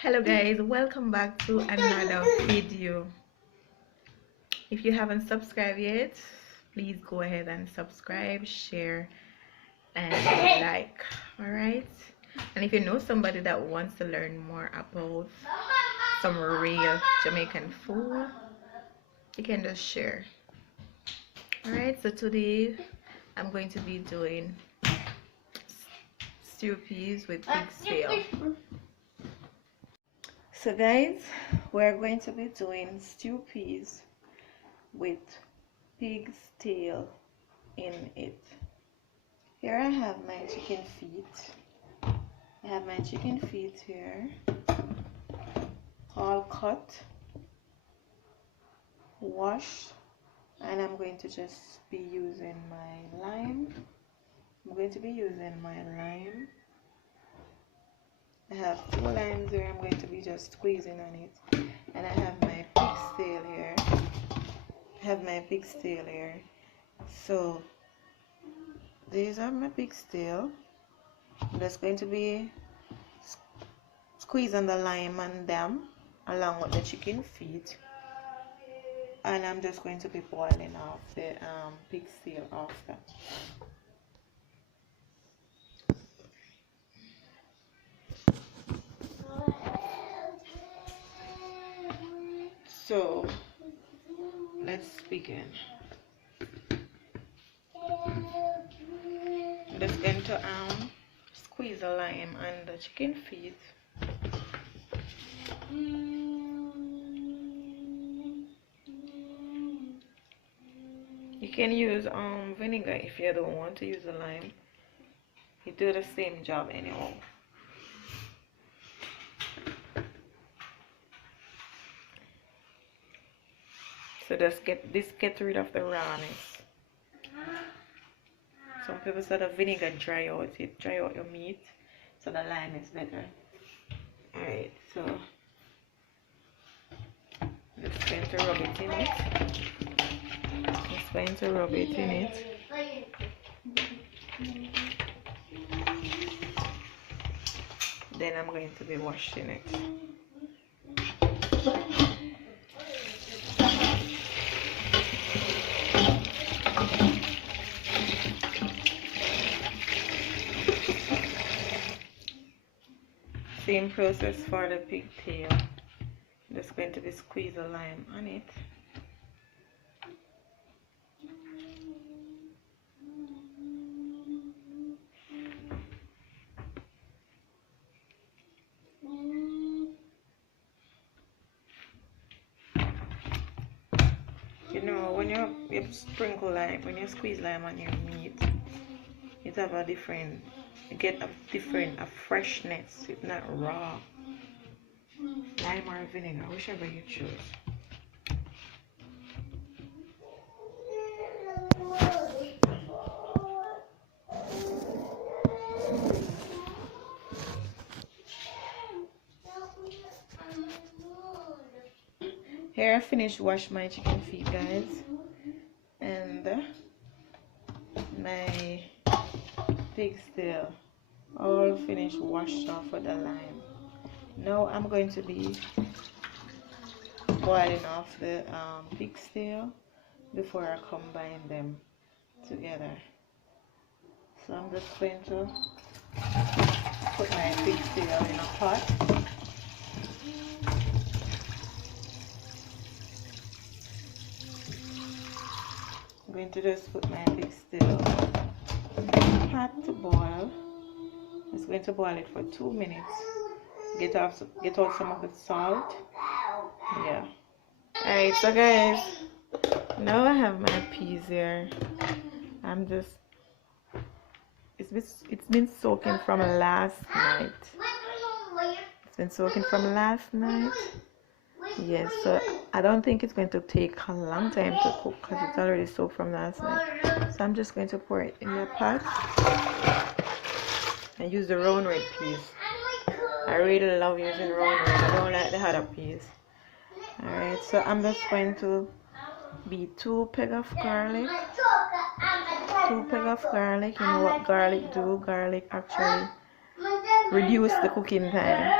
Hello guys, welcome back to another video. If you haven't subscribed yet, please go ahead and subscribe, share and like. All right, and if you know somebody that wants to learn more about some real Jamaican food, you can just share. All right, so today I'm going to be doing stew peas with pig's tail. So guys, we're going to be doing stew peas with pig's tail in it. Here I have my chicken feet. I have my chicken feet here, all cut, washed, and I'm going to just be using my lime. I'm going to be using my lime. I have 2 limes here. I'm going to be just squeezing on it, and I have my pig's tail here. So these are my pig's tail. I'm just going to be squeezing the lime on them along with the chicken feet, and I'm just going to be boiling off the pig's tail after. So let's begin. I'm just going to squeeze the lime on the chicken feet. You can use vinegar if you don't want to use the lime. You do the same job anyhow. So just get rid of the rawness. Some people say the vinegar dry out your meat, so the lime is better. Alright, so just going to rub it in it. Just going to rub it in it. Then I'm going to be washing it. Same process for the pigtail. I'm just going to be squeeze the lime on it. You know, when you sprinkle lime, when you squeeze lime on your meat, it have a different, you get a freshness. It's not raw. Lime or vinegar, whichever you choose. Here I finished wash my chicken feet, guys, and my pig's tail all finished washed off with the lime. Now I'm going to be boiling off the pig's tail before I combine them together. So I'm just going to put my pig's tail in a pot. I'm going to just put my pig's tail in a pot to boil. It's going to boil it for 2 minutes. Get out some of the salt. Yeah. Alright, so guys, now I have my peas here. It's been soaking from last night. It's been soaking from last night. Yes, so I don't think it's going to take a long time to cook because it's already soaked from last night. So I'm just going to pour it in the pot and use the round red peas. I really love using round red. I don't like the other peas. Alright, so I'm just going to beat 2 peg of garlic. 2 peg of garlic. You know what garlic do? Garlic actually reduce the cooking time.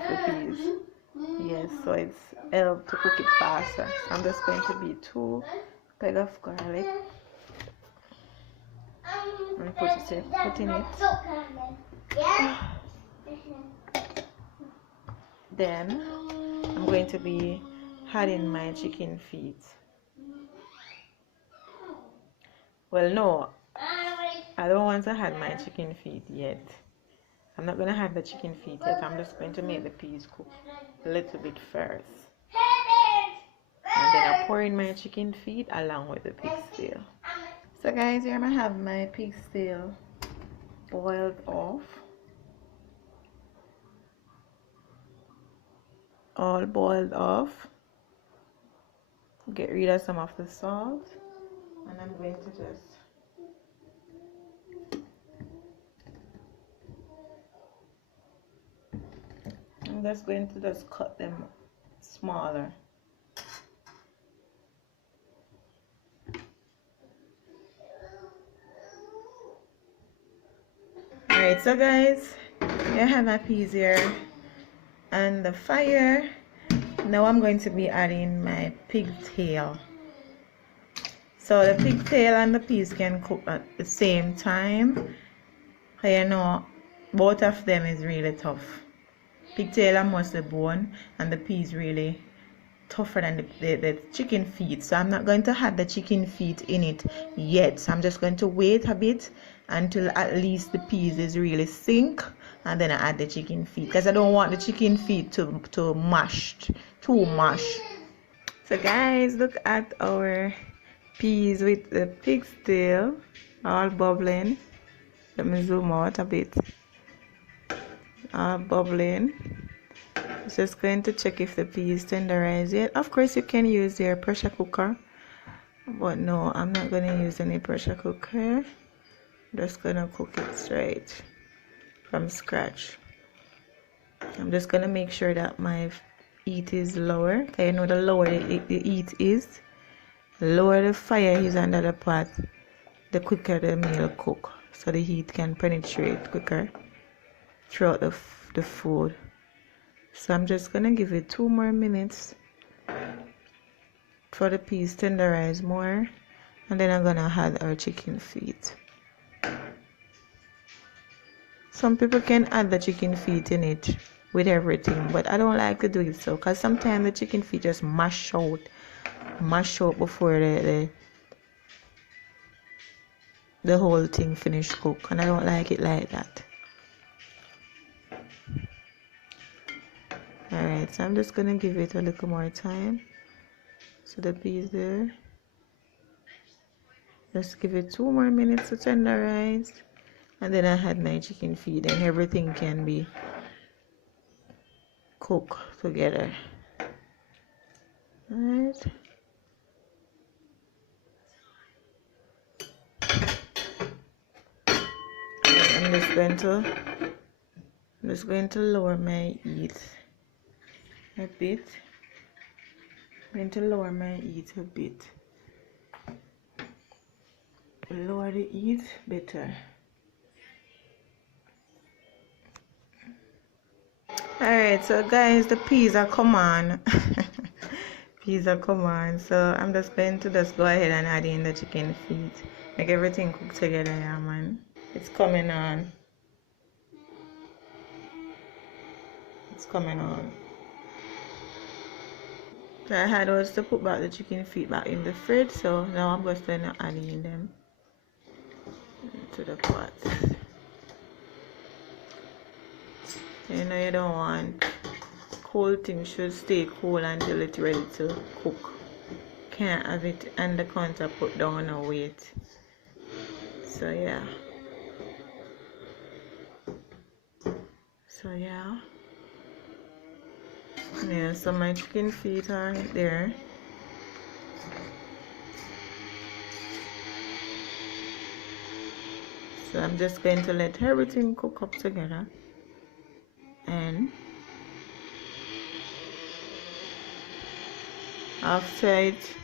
of the peas. Yes, so it's helped to cook it faster. So I'm just going to be 2 peg of garlic and put in it. Then I'm going to be adding my chicken feet. Well, no, I don't want to add my chicken feet yet. I'm not going to add the chicken feet yet. I'm just going to make the peas cook a little bit first. And then I pour in my chicken feet along with the pig's tail. So guys, here I have my pig's tail boiled off. All boiled off. Get rid of some of the salt. And I'm going to just cut them smaller. Alright, so guys, I have my peas here and the fire. Now I'm going to be adding my pigtail. So the pigtail and the peas can cook at the same time. You know, both of them is really tough. Pigtail and mostly bone, and the peas really tougher than the chicken feet. So I'm not going to add the chicken feet in it yet. So I'm just going to wait a bit until at least the peas is really sink, and then I add the chicken feet, because I don't want the chicken feet to mash too much. So guys, look at our peas with the pig's tail all bubbling. Let me zoom out a bit. All bubbling. Just going to check if the peas tenderized yet. Of course, you can use your pressure cooker, but no, I'm not going to use any pressure cooker. Just going to cook it straight from scratch. I'm just going to make sure that my heat is lower. You know, the lower the heat is, the lower the fire is under the pot, the quicker the meal cook, so the heat can penetrate quicker throughout the food. So I'm just gonna give it 2 more minutes for the peas tenderize more, and then I'm gonna add our chicken feet. Some people can add the chicken feet in it with everything, but I don't like to do it so, because sometimes the chicken feet just mash out before the whole thing finish cook, and I don't like it like that. Alright, so I'm just gonna give it a little more time. So the peas there, just give it 2 more minutes to tenderize, and then I had my chicken feet, and everything can be cooked together. Alright. I'm just going to lower my heat a bit. I'm going to lower my heat a bit. Lower the heat better. Alright, so guys, the peas are come on. Peas are come on. So I'm just going to go ahead and add in the chicken feet. Make everything cook together, yeah, man. It's coming on. It's coming on. So I had also to put back the chicken feet back in the fridge, so now I'm just going to add in them to the pot. You know, you don't want cold things, should stay cool until it's ready to cook. Can't have it on the counter put down or wait. So yeah. Yeah, so my chicken feet are there. So I'm just going to let everything cook up together, and after it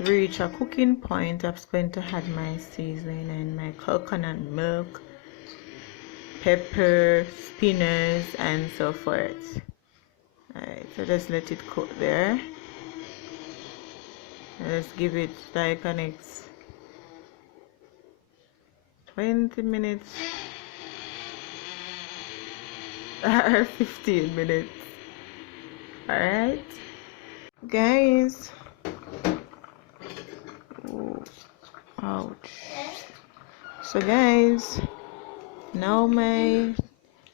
reach a cooking point, I'm going to add my seasoning and my coconut milk, pepper, spinners, and so forth. Alright, so just let it cook there. Let's give it like a next 20 minutes or 15 minutes. Alright, guys. Ooh, ouch. So, guys, now my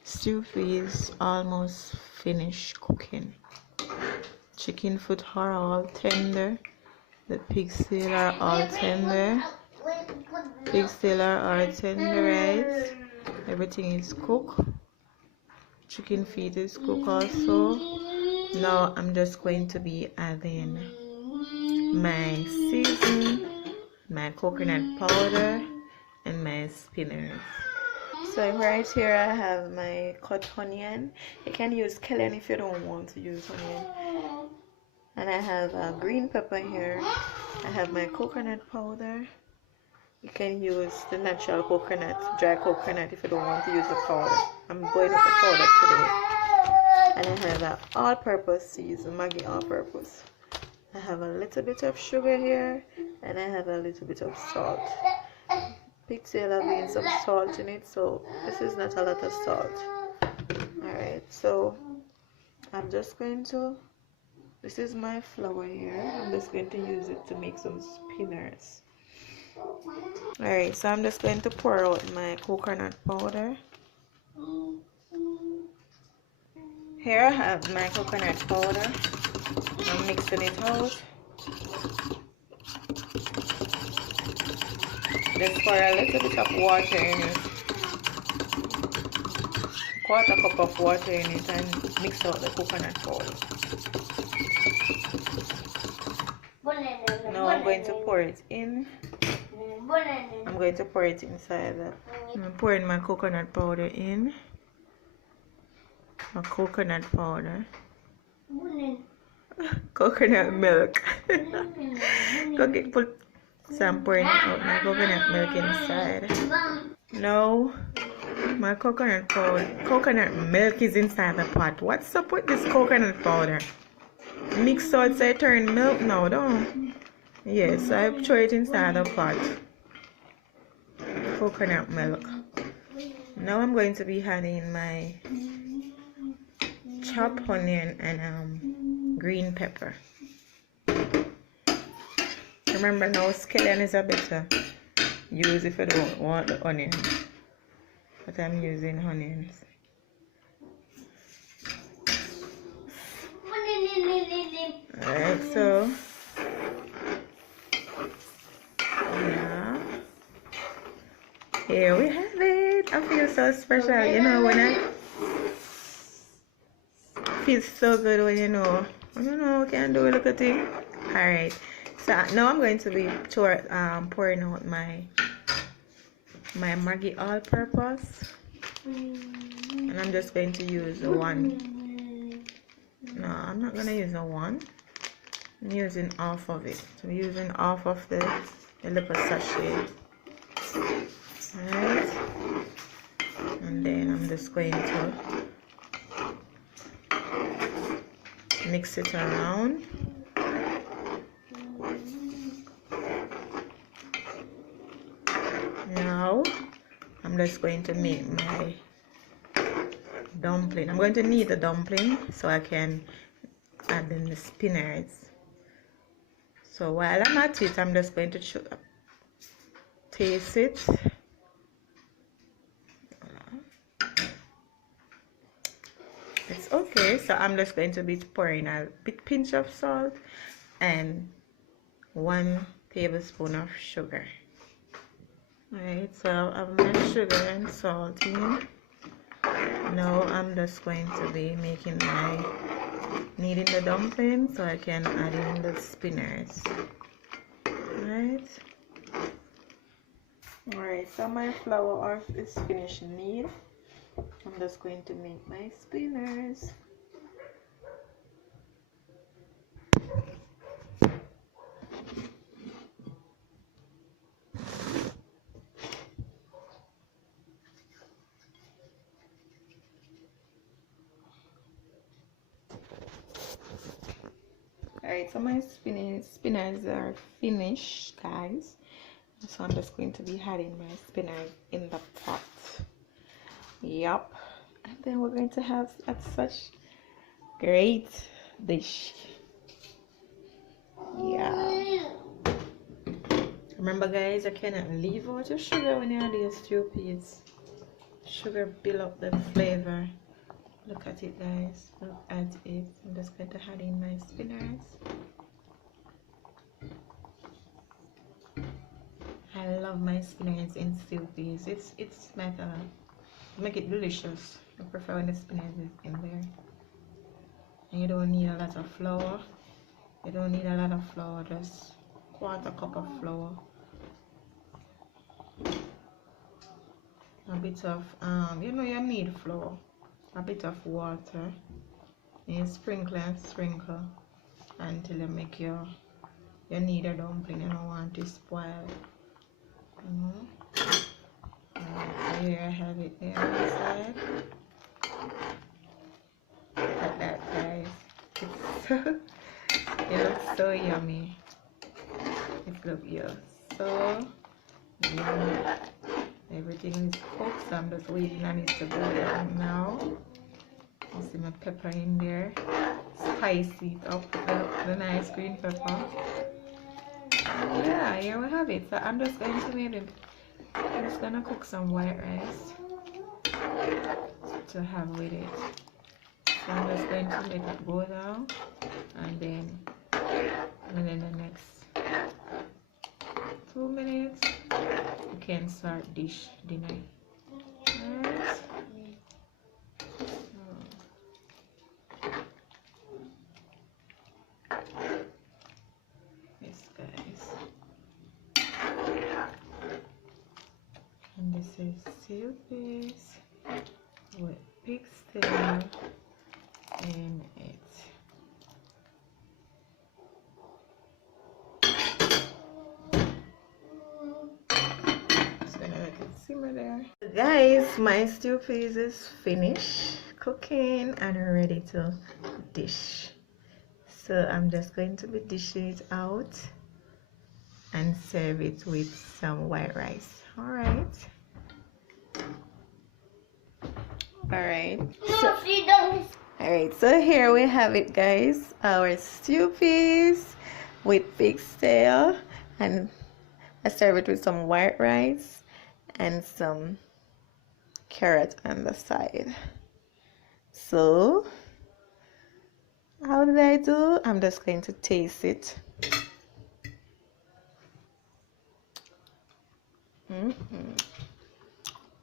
stew is almost finished cooking. Chicken foot are all tender. The pig's tail are all tender. Pig's tail are all tenderized. Everything is cooked. Chicken feet is cooked also. Now I'm just going to be adding my season, my coconut powder, and my spinners. So right here I have my cut onion. You can use scallion if you don't want to use onion. And I have a green pepper here. I have my coconut powder. You can use the natural coconut, dry coconut if you don't want to use the powder. I'm going with the powder today. And I have an all-purpose season, Maggi all-purpose. I have a little bit of sugar here, and I have a little bit of salt. Pigtail have been some salt in it, so this is not a lot of salt. Alright, so I'm just going to, this is my flour here. I'm just going to use it to make some spinners. Alright, so I'm just going to pour out my coconut powder. Here I have my coconut powder. I'm mixing it out. Just pour a little bit of water in it. Quarter cup of water in it and mix out the coconut powder. Now I'm going to pour it in. I'm going to pour it inside that. I'm pouring my coconut powder in. My coconut powder. Coconut milk. So I'm pouring out my coconut milk inside. No, my coconut milk is inside the pot. What's up with this coconut powder? Mix out so I turn milk now, don't? Yes, I throw it inside the pot. Coconut milk. Now I'm going to be adding my chopped onion and green pepper. Remember now, scallion is a better use if you don't want the onions, but I'm using onions. Alright, so yeah, here we have it. I feel so special, you know, when I feel so good when you know, can do a little thing. Alright, so now I'm going to be pouring out my Maggi all-purpose, and I'm just going to use the one. No, I'm not going to use the one. I'm using half of it. So I'm using half of the little sachet. Alright, and then I'm just going to mix it around. Now I'm just going to make my dumpling. I'm going to knead the dumpling so I can add in the spinners. So while I'm at it, I'm just going to taste it. It's okay. So I'm just going to be pouring a big pinch of salt and 1 tablespoon of sugar. Alright, so I have my sugar and salt in. Now I'm just going to be kneading the dumpling so I can add in the spinners. Alright, so my flour is finished knead. I'm just going to make my spinners. Alright, so my spinach are finished, guys. So I'm just going to be adding my spinach in the pot. Yup. And then we're going to have such great dish. Yeah. Remember, guys, you cannot leave out your sugar when you add your stew peas. Sugar build up the flavor. Look at it, guys. Look at it. I'm just going to add in my spinach. I love my spinach in stew peas. It's matter. Make it delicious. I prefer when the spinach is in there. And you don't need a lot of flour. You don't need a lot of flour, just 1/4 cup of flour. A bit of you need flour. A bit of water. And you sprinkle and sprinkle until you make your need a dumpling. You don't want to spoil. So here I have it there on the side. Look at that, guys. It looks so yummy. It looks so yummy. Everything is cooked, so I'm just waiting on it to go down now. You see my pepper in there. Spice it up with the nice green pepper. Yeah, here we have it. So I'm just going to cook some white rice to have with it. So I'm just going to let it go down, and then within the next 2 minutes you can start dinner. Alright. Yes, guys. And this is stew peas with pigtail in it. Just gonna let it simmer there. Guys, my stew peas is finished cooking and ready to dish. So I'm just going to be dishing it out and serve it with some white rice. Alright. Alright, so here we have it, guys. Our stew peas with pig's tail, and I serve it with some white rice and some carrot on the side. So how did I do? I'm just going to taste it.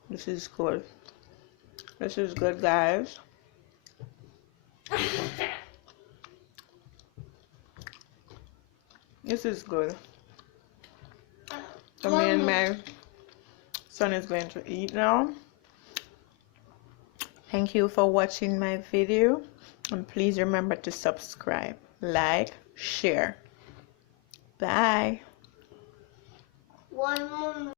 This is good. This is good, guys. This is good. So me and my son is going to eat now. Thank you for watching my video, and please remember to subscribe, like, share. Bye.